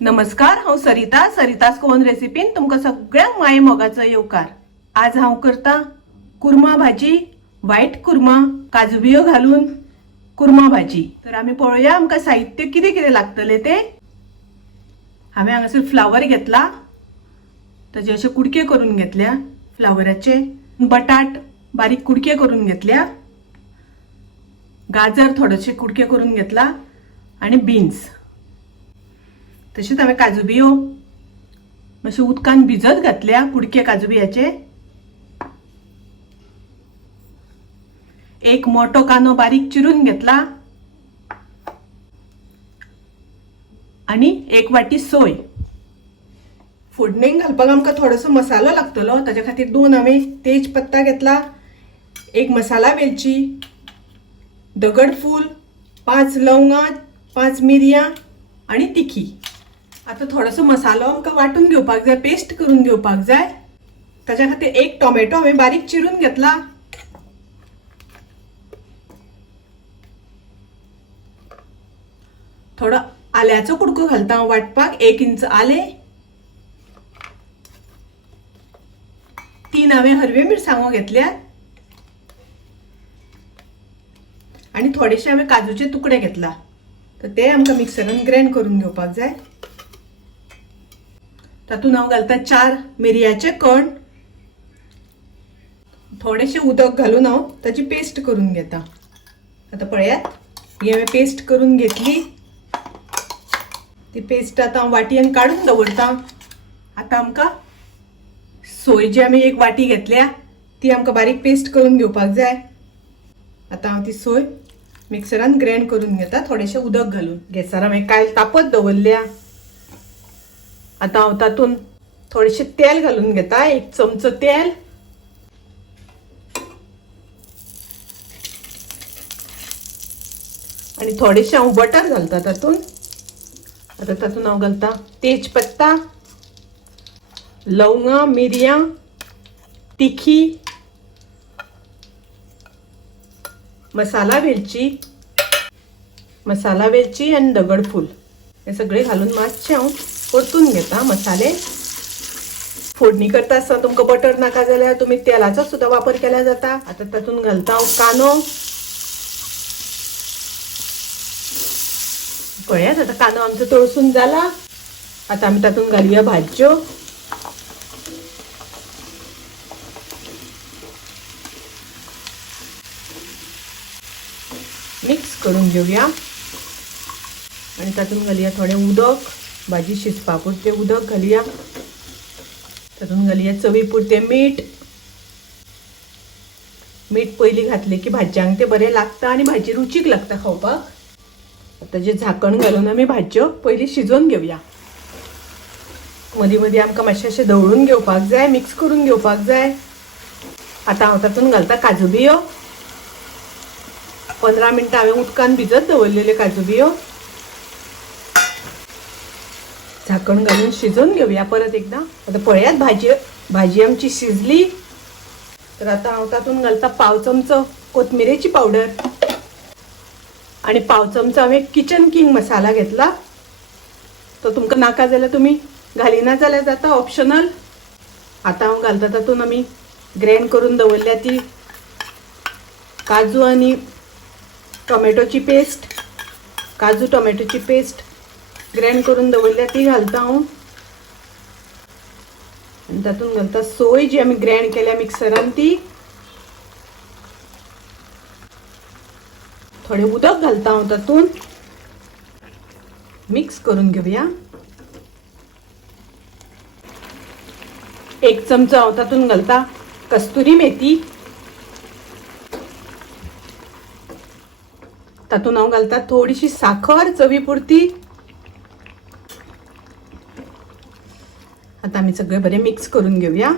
नमस्कार, हांव सरितास कोवन रेसिपीन तुमकां सगळ्यांक माये मोगाचो येवकार। आज हांव करता कुर्मा भाजी, व्हाईट कुर्मा, काजू बियो घालून कुर्मा भाजी। तर आमी पळोवया आमकां साहित्य कितें कितें लागतले ते। हांवें हांगासर फ्लावर घेतला, ताचे अशे कुडके करून घेतल्या फ्लावराचे। बटाट बारीक कुडके करून घेतल्या, गाजर थोडेशे कुडके करून घेतला आणि बीन्स। तशेंच हांवें काजू बियो मातशे उदकान भिजत घातल्या कुडके काजू बियाचे। एक मोठो कांदो बारीक चिरून घेतला आणि एक वाटी सोय। फोडणेक घालपाक आमकां थोडोसो मसालो लागतलो, ताच्या खातीर दोन हांवें तेजपत्ता घेतला, एक मसाला वेलची, दगडफूल, 5 लवंगा, 5 मिरयां आणि तिखी। आता थोडोसो मसालो आमकां वाटून घेवपाक जाय, पेस्ट करून घेवपाक जाय। ताच्या खातीर एक टोमॅटो हांवें बारीक चिरून घेतला, थोडो आल्याचो कुडको घालता हांव वाटपाक, 1 इंच आले, 3 हांवें हरवे मिरसांगो घेतल्या आणि थोडेशे हांवें काजूचे तुकडे घेतला। तर ते आमकां मिक्सरान ग्राइंड करून घेवपाक जाय। तातून हांव घालता 4 मिरयाचे कण, थोडेशे उदक घालून हांव ताची पेस्ट करून घेता। आता पळयात, ही हांवें पेस्ट करून घेतली। ती पेस्ट आता हांव वाटयेन काडून दवरता। आता आमकां सोय जी आमी एक वाटी घेतल्या ती आमकां बारीक पेस्ट करून घेवपाक जाय। आता हांव ती सोय मिक्सरान ग्राइंड करून घेता, थोडेशे उदक घालून। गॅसार हांवें कायल तापत दवरल्या। आता हांव तातून थोडेशे तेल घालून घेता, 1 चमचो तेल, आणि थोडेशे हांव बटर घालता तातून। आता तातून हांव घालता तेजपत्ता, लवंगा, मिरयां, तिखी, मसाला वेलची आणि दगडफूल हे सगळे घालून मातशें हांव परतून घेता मसाले। फोडणी करता आसतना तुमकां बटर नाका जाल्यार तुमी तेलाचो सुद्दां वापर केल्यार जाता। आता तातून घालता हांव कांदो। पळयात, आता कांदो आमचो तळसून जाला। आता आमी तातून घालुया भाज्यो। मिक्स करून घेऊया आणि तातून घालुया थोडे उदक, भाजी शिजपा पुरते उदक घालुया। तातून घालुया चवी पुरते मीठ पयली घातले की भाज्यांक ते बरे लागता आणि भाजी रुचीक लागता खावपाक। आता जे झाकण घालून आमी भाज्यो पयली शिजोवन घेऊया। मदीं मदीं आमकां मातशें अशें दवळून घेवपाक जाय, मिक्स करून घेवपाक जाय। आता हांव तातून घालता काजू बियो। 15 मिनटां हांवें उदकान भिजत दवरलेले काजू बियो। झाकण घालून शिजोवन घेऊया परत एकदा। आता पळयात, भाजी आमची शिजली। तर आता हांव तातून घालता 1/2 चमचो कोथमिरेची पावडर आणि 1/2 चमचो हांवें किचन किंग मसाला घेतला। तो तुमकां नाका जाल्यार तुमी घालिना जाल्यार जाता, ऑप्शनल। आता हांव घालता तातून आमी ग्राइंड करून दवरल्या ती काजू आणि टोमॅटोची पेस्ट, काजू टोमॅटोची पेस्ट ग्राइंड करून दवरल्या ती घालता हांव। आणि तातून घालता सोय जी आमी ग्राइंड केल्या मिक्सरान ती। थोडे उदक घालता हांव तातून, मिक्स करून घेऊया। 1 चमचो हांव तातून घालता कस्तुरी मेथी। तातून हांव घालता थोडीशी साखर चवी पुरती। आता आमी सगळे बरे मिक्स करून घेऊया।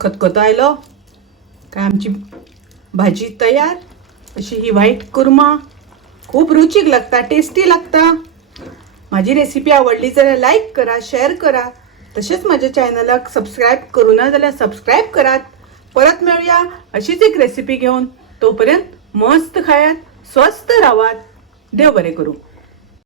खतखतो आयलो काय आमची भाजी तयार। अशी ही व्हाईट कुर्मा खूप रुचीक लागता, टेस्टी लागता। माझी रेसिपी आवडली जाल्यार लाईक करा, शेअर करा। तसेच माझ्या चॅनलाक सबस्क्राईब करू ना जाल्यार सबस्क्राईब करात। परत मिळूया अशीच एक रेसिपी घेऊन। तोपर्यंत मस्त खायात, स्वस्थ राहात। देव बरे करू।